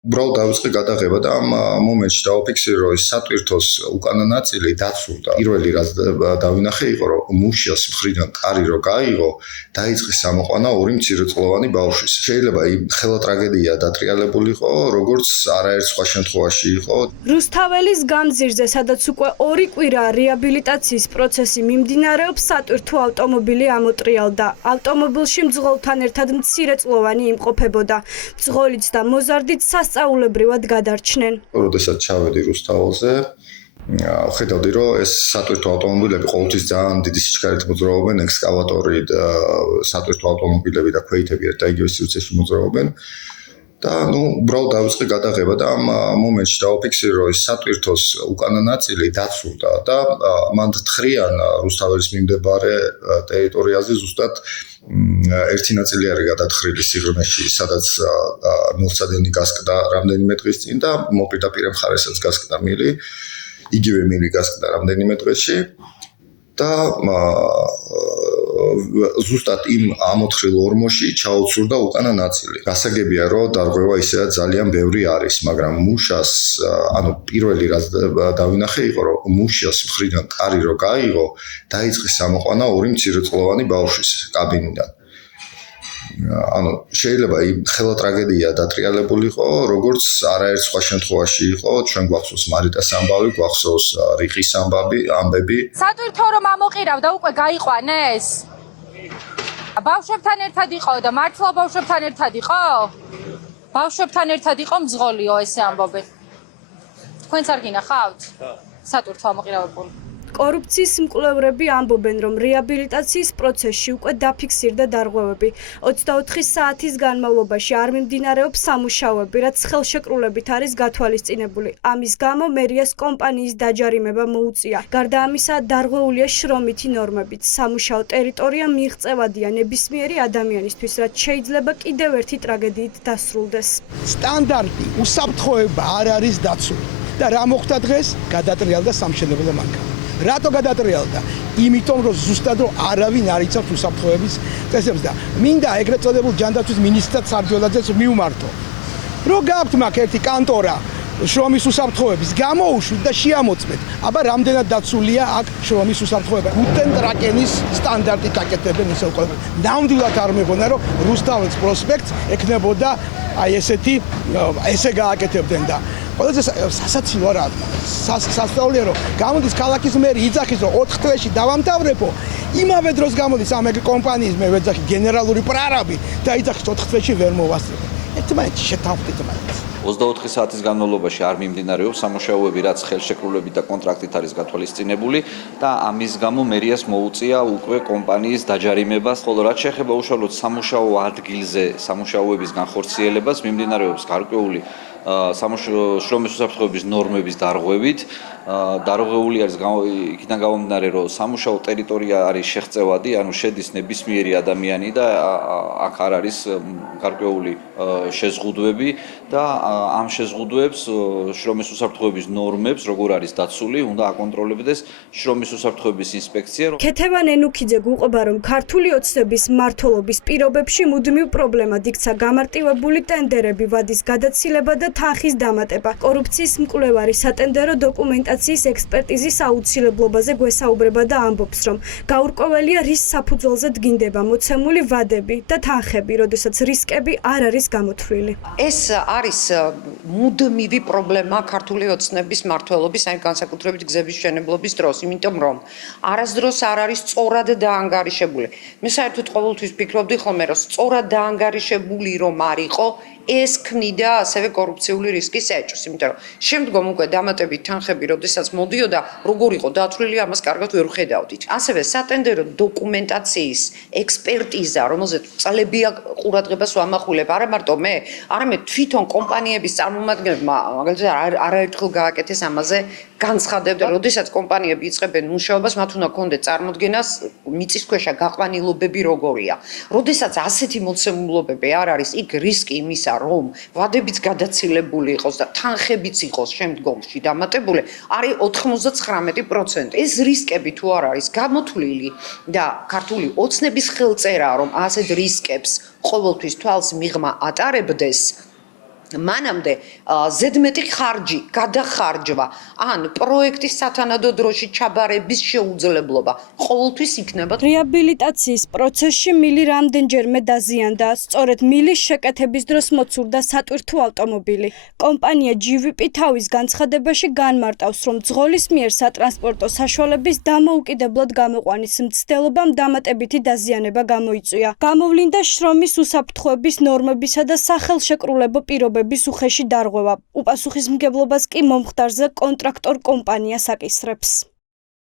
უბრალოდ დავიწყე გადაღება და ამ მომენტში დავაფიქსირო, რომ ეს სატვირთოს უკანა ნაწილი დაცულდა. პირველი რაც დავინახე იყო, რომ მუშიას მხრიდან კარი რო გაიღო, დაიწყეს ამოყვანა ორი მცირეწლოვანი ბავშვის. შეიძლება იმ ხელა ტრაგედია დატრიალებულიყო, როგორც არაერთ სხვა შემთხვევაში იყო. რუსთაველის გამზირზე, სადაც უკვე 2 კვირა რეაბილიტაციის პროცესი მიმდინარეობს, სატვირთო ავტომობილი ამოტრიალდა. ავტომობილში მძღოლთან ერთად მცირეწლოვანი იმყოფებოდა. მძღოლიც და მოზარდიც სასწაულებრივად გადარჩნენ. როდესაც ჩავედი რუსთაველზე, ხედავდი, რომ ეს სატვირთო ავტომობილები ყოველთვის ძალიან დიდი სიჩქარით მოძრაობენ, ექსკავატორი და სატვირთო ავტომობილები და ქვეითები ერთ და იგივე სივრცეში მოძრაობენ. და უბრალოდ დავიწყე გადაღება და ამ მომენტში დავაფიქსირო, რომ ეს სატვირთოს უკანა ნაწილი დაცულდა და მან თხრიან რუსთაველის მიმდებარე ტერიტორიაზე ზუსტად ერთი ნაწილი არის გადათხრილი სიღრმეში, სადაც მილსადენი გასკდა რამდენიმე დღის წინ და მოპირდაპირე მხარესაც გასკდა მილი, იგივე მილი გასკდა რამდენიმე დღეში და ზუსტად იმ ამოთხრილ ორმოში ჩაუცურდა უკანა ნაწილი. გასაგებია, რომ დარღვევა ისედაც ძალიან ბევრი არის, მაგრამ მუშას, პირველი რაც დავინახე იყო, რომ მუშიას მხრიდან კარი რო გაიღო, დაიწყეს ამოყვანა ორი მცირეწლოვანი ბავშვის კაბინიდან. შეიძლება იმ ხელა ტრაგედია დატრიალებულიყო, როგორც არაერთ სხვა შემთხვევაში იყო, ჩვენ გვახსოვს მარიტას ამბავი, გვახსოვს რიყის ამბები. სატვირთო რომ ამოყირავდა, უკვე გაიყვანეს? ბავშვებთან ერთად იყო და მართლა ბავშვებთან ერთად იყო? ბავშვებთან ერთად იყო მძღოლიო, ესე ამბობენ. თქვენც არ გინახავთ? სატვირთო ამოყირავებული. კორუფციის მკვლევრები ამბობენ, რომ რეაბილიტაციის პროცესში უკვე დაფიქსირდა დარღვევები. 24 საათის განმავლობაში არ მიმდინარეობს სამუშაოები, რაც ხელშეკრულებით არის გათვალისწინებული. ამის გამო მერიას კომპანიის დაჯარიმება მოუწია. გარდა ამისა, დარღვეულია შრომითი ნორმებით. სამუშაო ტერიტორია მიღწევადია ნებისმიერი ადამიანისთვის, რაც შეიძლება კიდევ ერთი ტრაგედიით დასრულდეს. სტანდარტი უსაფრთხოება არ არის დაცული და რა მოხდა დღეს? გადატრიალდა სამშენებლო მანქანა. რატო გადატრიალდა? იმიტომ რომ ზუსტად რომ არავინ არ იცავს უსაფრთხოების წესებს და მინდა ეგრეთ წოდებულ ჯანდაცვის მინისტრად სარჯველაძეს მივმართო. რომ გაქვთ მაგ ერთი კანტორა შრომის უსაფრთხოების გამოუშვით და შეამოწმეთ. აბა რამდენად დაცულია აქ შრომის უსაფრთხოება? გუტენ ტრაკენის სტანდარტით აკეთებენ ისე ყველა. ნამდვილად არ მეგონა რომ რუსთაველის პროსპექტს ეკნებოდა აი ესე გააკეთებდნენ და ყველაზე სასაცილო რა სასწაულია რომ გამოდის ქალაქის მერი იძახის რომ 4 თვეში დავამთავრებო, იმავე დროს გამოდის ამ კომპანიის მე ვეძახი გენერალური პრარაბი და იძახის 4 თვეში ვერ მოვასწრებ. ერთმანეთში შეთანხმდით მაინც. 24 საათის განმავლობაში არ მიმდინარეობს სამუშაოები, რაც ხელშეკრულებით და კონტრაქტით არის გათვალისწინებული და ამის გამო მერიას მოუწია უკვე კომპანიის დაჯარიმებას, ხოლო რაც შეეხება უშუალოდ სამუშაო ადგილზე სამუშაოების განხორციელებას, მიმდინარეობს გარკვეული შრომის უსაფრთხოების ნორმების დარღვევით. დარღვეული არის იქიდან გამომდინარე, რომ სამუშაო ტერიტორია არის შეღწევადი, ანუ შედის ნებისმიერი ადამიანი და აქ არ არის გარკვეული შეზღუდვები და ამ შეზღუდვებს შრომის უსაფრთხოების ნორმებს, როგორ არის დაცული, უნდა აკონტროლებდეს შრომის უსაფრთხოების ინსპექცია. ქეთევან ენუქიძე გვუყვება, რომ ქართული ოცნების მმართველობის პირობებში მუდმივ პრობლემად იქცა გამარტივებული ტენდერები, ვადის გადაცილება და თანხის დამატება. კორუფციის მკვლევარი სატენდერო დოკუმენტაციის ექსპერტიზის აუცილებლობაზე გვესაუბრება და ამბობს, რომ გაურკვეველია რის საფუძველზე დგინდება მოცემული ვადები და თანხები, როდესაც რისკები არ არის გამოთვლილი. ეს არის მუდმივი პრობლემა ქართული ოცნების მმართველობის, აი განსაკუთრებით გზების მშენებლობის დროს, იმიტომ რომ არასდროს არ არის სწორად დაანგარიშებული. მე საერთოდ ყოველთვის ვფიქრობდი ხოლმე, რომ სწორად დაანგარიშებული რომ არ იყო, ეს ქმნიდა ასევე კორუფციული რისკის ეჭვს, იმიტომ რომ შემდგომ უკვე დამატებით თანხები, როდესაც მოდიოდა, როგორ იყო დათვლილი, ამას კარგად ვერ ვხედავდით. ასევე სატენდერო დოკუმენტაციის ექსპერტიზა, რომელზეც წლებია ყურადღებას ვამახვილებ, არა მარტო მე, არამედ თვითონ კომპანიების წარმომადგენლებმა, მაგალითად არაერთხელ გააკეთეს ამაზე განცხადებდა, როდესაც კომპანიები იწყებენ მუშაობას, მათ უნდა კონდეთ წარმოდგენას მიწისქვეშა გაყვანილობები როგორია. როდესაც ასეთი მოცემულობები არ არის, იქ რისკი იმისა, რომ ვადებიც გადაცილებული იყოს და თანხებიც იყოს შემდგომში დამატებული, არის 99%. ეს რისკები თუ არ არის გამოთვლილი და ქართული ოცნების ხელწერაა, რომ ასეთ რისკებს ყოველთვის თვალს მიღმა ატარებდეს, მანამდე ზედმეტი ხარჯი, გადახარჯვა, ან პროექტის სათანადო დროში ჩაბარების შეუძლებლობა ყოველთვის იქნება. რეაბილიტაციის პროცესში მილი რამდენჯერმე დაზიანდა. სწორედ მილის შეკეთების დროს მოცურდა სატვირთო ავტომობილი. კომპანია GVP თავის განცხადებაში განმარტავს, რომ ძღოლის მიერ სატრანსპორტო საშუალების დამოუკიდებლად გამოყვანის მცდელობამ დამატებითი დაზიანება გამოიწვია. გამოვლინდა შრომის უსაფრთხოების ნორმებისა და სახელშეკრულებო პირობების უხეში დარღვევა. უპასუხისმგებლობას კი მომხდარზე კონტრაქტორ კომპანიას აკისრებს.